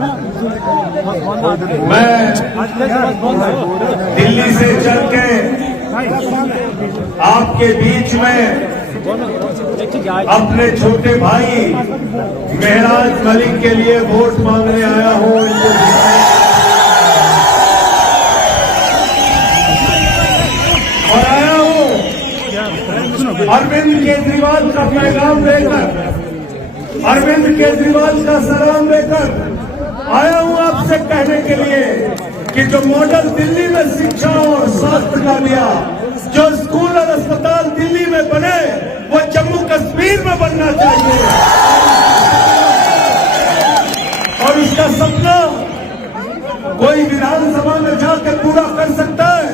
मैं दिल्ली से चल के आपके बीच में अपने छोटे भाई मेहराज मलिक के लिए वोट मांगने आया हूं। और आया हूं अरविंद केजरीवाल का पैगाम लेकर, अरविंद केजरीवाल का सलाम लेकर आया हूं आपसे कहने के लिए कि जो मॉडल दिल्ली में शिक्षा और स्वास्थ्य का दिया, जो स्कूल और अस्पताल दिल्ली में बने, वो जम्मू कश्मीर में बनना चाहिए। और उसका सपना कोई विधानसभा में जाकर पूरा कर सकता है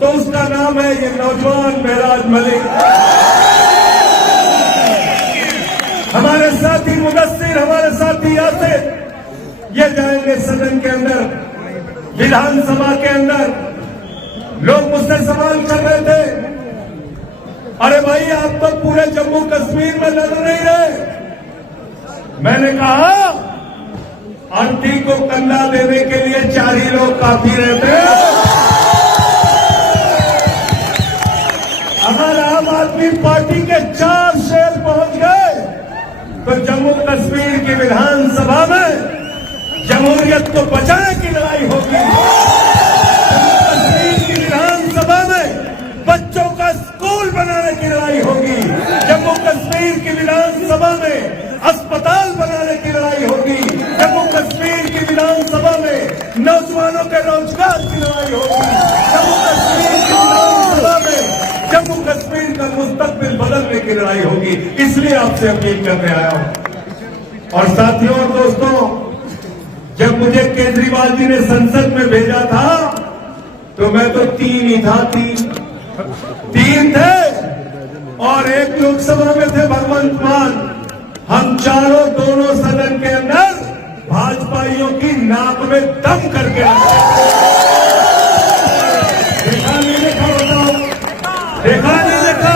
तो उसका नाम है ये नौजवान मेहराज मलिक। हमारे साथी मुदस्सिर, हमारे साथी यासिर, ये जाएंगे सदन के अंदर, विधानसभा के अंदर। लोग मुझसे सवाल कर रहे थे, अरे भाई आप तो पूरे जम्मू कश्मीर में लड़ नहीं रहे। मैंने कहा आंटी को कंधा देने के लिए 4 ही लोग काफी रहते हैं। अगर आम आदमी पार्टी के 4 शेर पहुंच गए तो जम्मू कश्मीर की विधानसभा में जमहूरियत को बचाने की लड़ाई होगी। जम्मू कश्मीर की विधानसभा में बच्चों का स्कूल बनाने की लड़ाई होगी। जम्मू कश्मीर की विधानसभा में अस्पताल बनाने की लड़ाई होगी। जम्मू कश्मीर की विधानसभा में नौजवानों के रोजगार की लड़ाई होगी। जम्मू कश्मीर की विधानसभा में जम्मू कश्मीर का मुस्तकबिल बदलने की लड़ाई होगी। इसलिए आपसे अपील करने आया हूं। और साथियों और दोस्तों, जब मुझे केजरीवाल जी ने संसद में भेजा था तो मैं तो 3 ही था, 3 थे और एक लोकसभा में थे भगवंत मान। हम चारों दोनों सदन के अंदर भाजपाइयों की नाक में दम करके देखा नहीं देखा, बताओ, देखा नहीं देखा,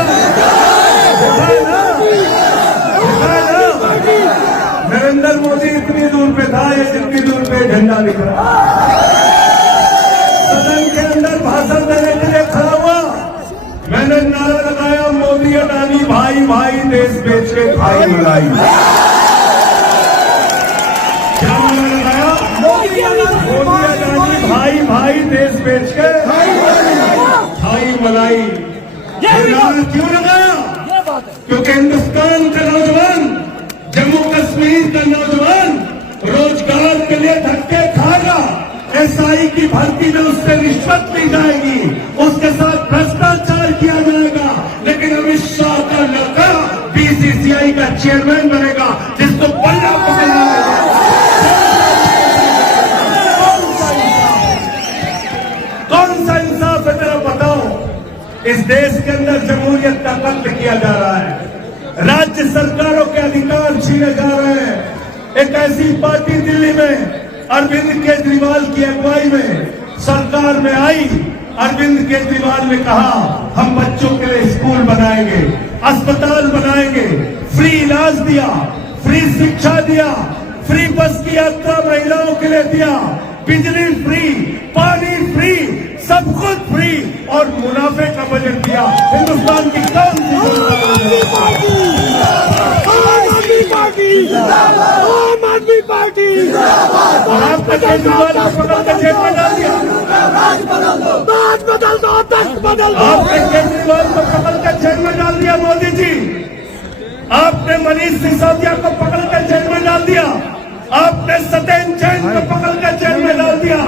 नरेंद्र मोदी इतनी दूर पे था, ये जितनी दूर पे झंडा दिख रहा। सदन के अंदर भाषण देने के लिए खड़ा हुआ, मैंने नारा लगाया, मोदी अडानी भाई भाई देश बेच के खाई मलाई। क्या नारा लगाया? मोदी अडानी भाई भाई देश बेच के खाई मलाई। नारा क्यों लगाया? क्योंकि हिंदुस्तान का नौजवान, जम्मू कश्मीर का नौजवान रोजगार के लिए धक्के खाएगा। एसआई की भर्ती में उससे रिश्वत ली जाएगी, उसके साथ भ्रष्टाचार किया जाएगा, लेकिन अमित शाह का लड़का बीसीसीआई का चेयरमैन बनेगा, जिसको बल्ला पकड़ना है। कौन सा इंसाफ है तेरा बताओ? इस देश के अंदर जमहूरियत का कत्ल किया जा रहा है, राज्य सरकारों के अधिकार छीने जा रहे हैं। एक ऐसी पार्टी दिल्ली में अरविंद केजरीवाल की अगुवाई में सरकार में आई। अरविंद केजरीवाल ने कहा हम बच्चों के लिए स्कूल बनाएंगे, अस्पताल बनाएंगे, फ्री इलाज दिया, फ्री शिक्षा दिया, फ्री बस की यात्रा महिलाओं के लिए दिया, बिजली फ्री, पानी फ्री, सब कुछ फ्री और मुनाफे का बजट दिया। हिंदुस्तान की कौन सी आम आदमी पार्टी और आपका केजरीवाल को पकड़ कर जेल में डाल दिया। बदल दो, बदल दो। आपने केजरीवाल को पकड़ कर जेल में डाल दिया मोदी जी। आपने मनीष सिसोदिया को पकड़ कर जेल में डाल दिया। आपने सत्येंद्र जैन को पकड़ कर जेल में डाल दिया।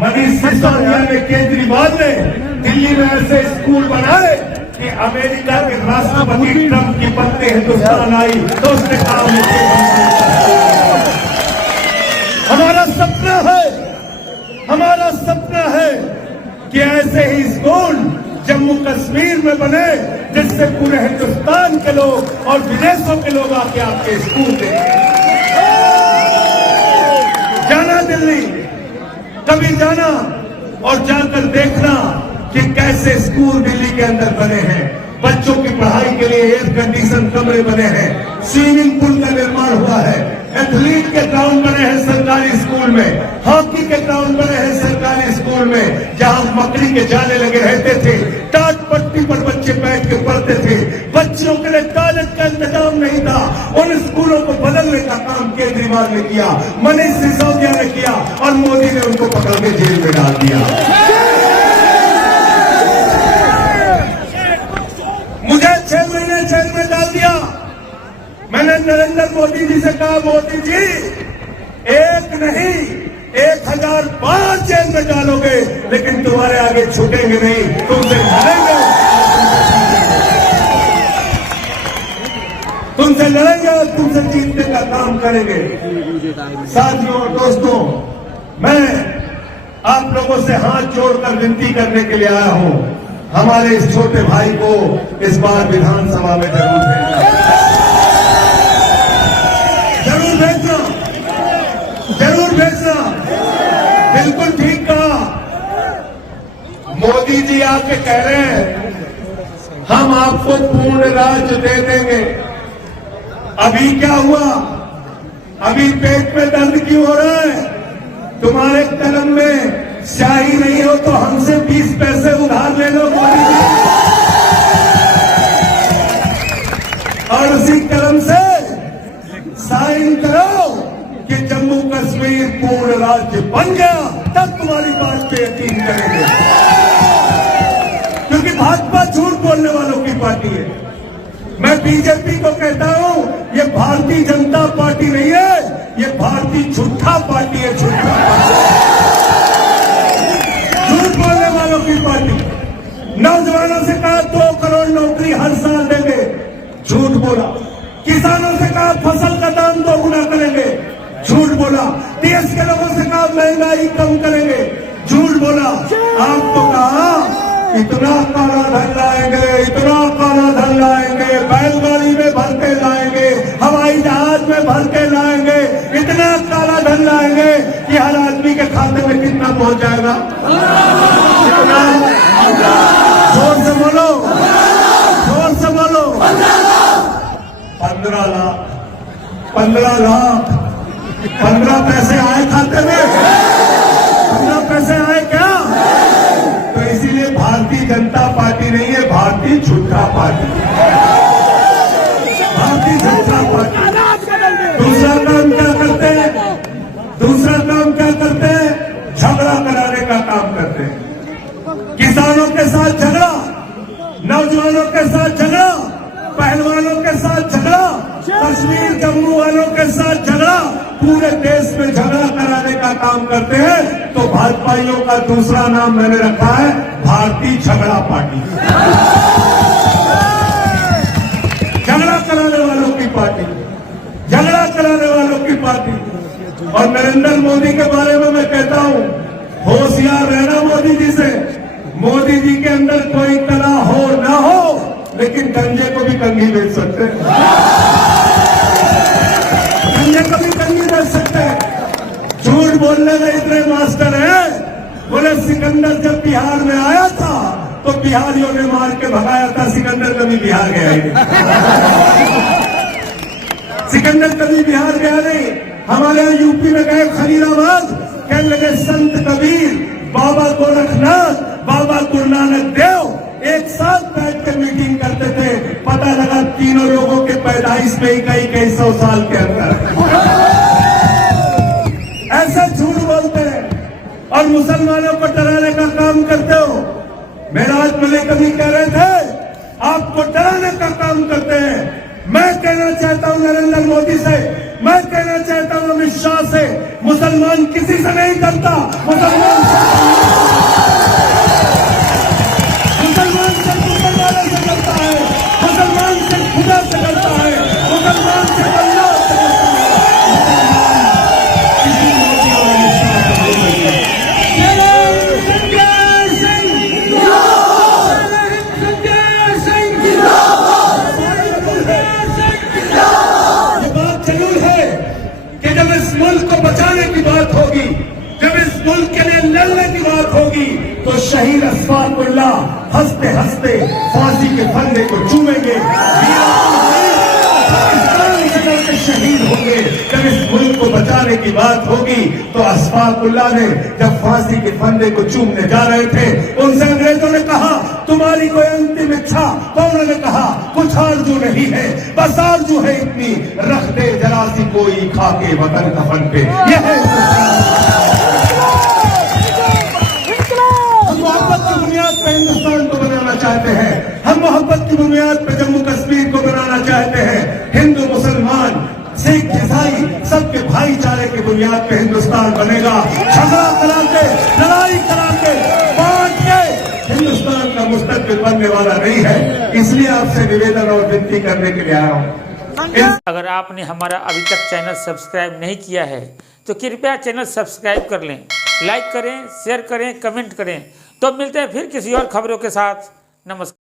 मनीष सिसोदिया ने, केजरीवाल ने दिल्ली में ऐसे स्कूल बनाए कि अमेरिका के राष्ट्रपति ट्रंप की पत्नी हिंदुस्तान आई तो उसने कहा हमारा सपना है कि ऐसे ही स्कूल जम्मू कश्मीर में बने, जिससे पूरे हिंदुस्तान के लोग और विदेशों के लोग आके आपके स्कूल देखें। जाना दिल्ली, कभी जाना और जाकर देखना कि कैसे स्कूल दिल्ली के अंदर बने हैं। बच्चों की पढ़ाई के लिए एयर कंडीशन कमरे बने हैं, स्विमिंग पूल का निर्माण हुआ है, एथलीट के ग्राउंड बने हैं सरकारी में, हॉकी के ग्राउंड में रहे सरकारी स्कूल में, जहां मकड़ी के जाले लगे रहते थे, टाट पट्टी पर बच्चे बैठ के पढ़ते थे, बच्चों के लिए टॉयलेट का इंतजाम नहीं था, उन स्कूलों को बदलने का काम केजरीवाल ने किया, मनीष सिसोदिया ने किया और मोदी ने उनको पकड़ के जेल में डाल दिया। मुझे 6 महीने जेल में डाल दिया। मैंने नरेंद्र मोदी जी से कहा, मोदी जी एक नहीं 1000 बार जेल में डालोगे, लेकिन तुम्हारे आगे छूटेंगे नहीं, तुमसे लड़ेंगे, तुमसे लड़ेंगे और तुमसे जीतने का काम करेंगे। साथियों और दोस्तों, मैं आप लोगों से हाथ जोड़कर विनती करने के लिए आया हूं, हमारे इस छोटे भाई को इस बार विधानसभा में जरूर भेजना, जरूर भेजना, जरूर भेजना। बिल्कुल ठीक कहा मोदी जी, आके कह रहे हैं हम आपको पूर्ण राज्य दे देंगे। अभी क्या हुआ? अभी पेट में दर्द क्यों हो रहा है? तुम्हारे कलम में स्याही नहीं हो तो हमसे 20 पैसे उधार ले लो मोदी जी, और उसी कलम से साइन करो कि जम्मू कश्मीर पूर्ण राज्य बन गया, तब तुम्हारी बात पे यकीन करेंगे। क्योंकि भाजपा झूठ बोलने वालों की पार्टी है। मैं बीजेपी को कहता हूं, ये भारतीय जनता पार्टी नहीं है, ये भारतीय झूठा पार्टी है, झूठा पार्टी, झूठ बोलने वालों की पार्टी। नौजवानों से कहा 2 करोड़ नौकरी हर साल देंगे, झूठ बोला। किसानों से कहा फसल का दाम 2 गुना करेंगे, झूठ बोला। देश के लोगों से कहा महंगाई कम करेंगे, झूठ बोला। आपको कहा इतना काला धन लाएंगे, इतना काला धन लाएंगे, बैलगाड़ी में भर के लाएंगे, हवाई जहाज में भर के लाएंगे, इतना काला धन लाएंगे कि हर आदमी के खाते में कितना पहुंच जाएगा? कितना? जोर से बोलो, जोर से बोलो। 15 लाख, 15 लाख, 15 पैसे आए खाते में? 15 पैसे आए क्या? तो इसीलिए भारतीय जनता पार्टी नहीं है, भारतीय झूठा पार्टी, भारतीय झूठा पार्टी। दूसरा काम क्या करते हैं? दूसरा काम क्या करते हैं? झगड़ा कराने का काम करते हैं। किसानों के साथ झगड़ा, नौजवानों के साथ झगड़ा, पहलवानों के साथ झगड़ा, कश्मीर जम्मू वालों के साथ झगड़ा, पूरे देश में झगड़ा कराने का काम करते हैं। तो भाजपाइयों का दूसरा नाम मैंने रखा है भारतीय झगड़ा पार्टी, झगड़ा कराने वालों की पार्टी, झगड़ा कराने वालों की पार्टी। और नरेंद्र मोदी के बारे में मैं कहता हूं, होशियार रहना मोदी जी से। मोदी जी के अंदर कोई कला हो ना हो, लेकिन गंजे को भी कंघी बेच सकते हैं, गंजे को भी कंघी बेच सकते हैं। झूठ बोलने में इतने मास्टर हैं, बोले सिकंदर जब बिहार में आया था तो बिहारियों ने मार के भगाया था, सिकंदर कभी बिहार गया ही नहीं। सिकंदर कभी बिहार गया नहीं। हमारे यहाँ यूपी में गए खलीलाबाद, कहने लगे संत कबीर, बाबा गोरखनाथ, बाबा गुरु नानक देव एक साथ बैठ कर मीटिंग करते थे। पता लगा तीनों लोगों के पैदाइश में ही कई 100 साल के अंदर। ऐसा झूठ बोलते हैं और मुसलमानों को डराने का काम करते हो। मेराज मलिक कभी कह रहे थे आपको डराने का काम करते हैं। मैं कहना चाहता हूं नरेंद्र मोदी से, मैं कहना चाहता हूं अमित शाह से, मुसलमान किसी से नहीं डरता, मुसलमान से मुसलमानों से डरता है, मुसलमान से खुदा से डरता है, मुसलमान से अल्लाह से बचाने की बात होगी, जब इस मुल्क के लिए लड़ने की बात होगी, तो शहीद अशफाकुल्लाह हंसते हंसते फांसी के फंदे को चूमेंगे, पाकिस्तान से शहीद होंगे। जब इस मुल्क को बचाने की बात होगी तो अशफाकुल्लाह ने जब फांसी के फंदे को चूमने जा रहे थे उनसे अंग्रेजों ने कहा तुम्हारी कोई अंतिम इच्छा? तो उन्होंने कहा कुछ आरजू नहीं है, बस आरजू है इतनी, रख दे जरा सी कोई खाके वतन कफन पे। यह है हम मोहब्बत की बुनियाद पर हिंदुस्तान को बनाना चाहते हैं, हम मोहब्बत की बुनियाद पर जम्मू कश्मीर को बनाना चाहते हैं। हिंदू मुसलमान सिख ईसाई सबके भाईचारे की बुनियाद पे हिंदुस्तान बनेगा। झगड़ा करा के लड़ाई करा के बांट के हिंदुस्तान का मुस्तकबिल बनने वाला नहीं है। इसलिए आपसे निवेदन और विनती करने के लिए आया हूँ। अगर आपने हमारा अभी तक चैनल सब्सक्राइब नहीं किया है तो कृपया चैनल सब्सक्राइब कर लें, लाइक करें, शेयर करें, कमेंट करें। तो मिलते हैं फिर किसी और खबरों के साथ। नमस्कार।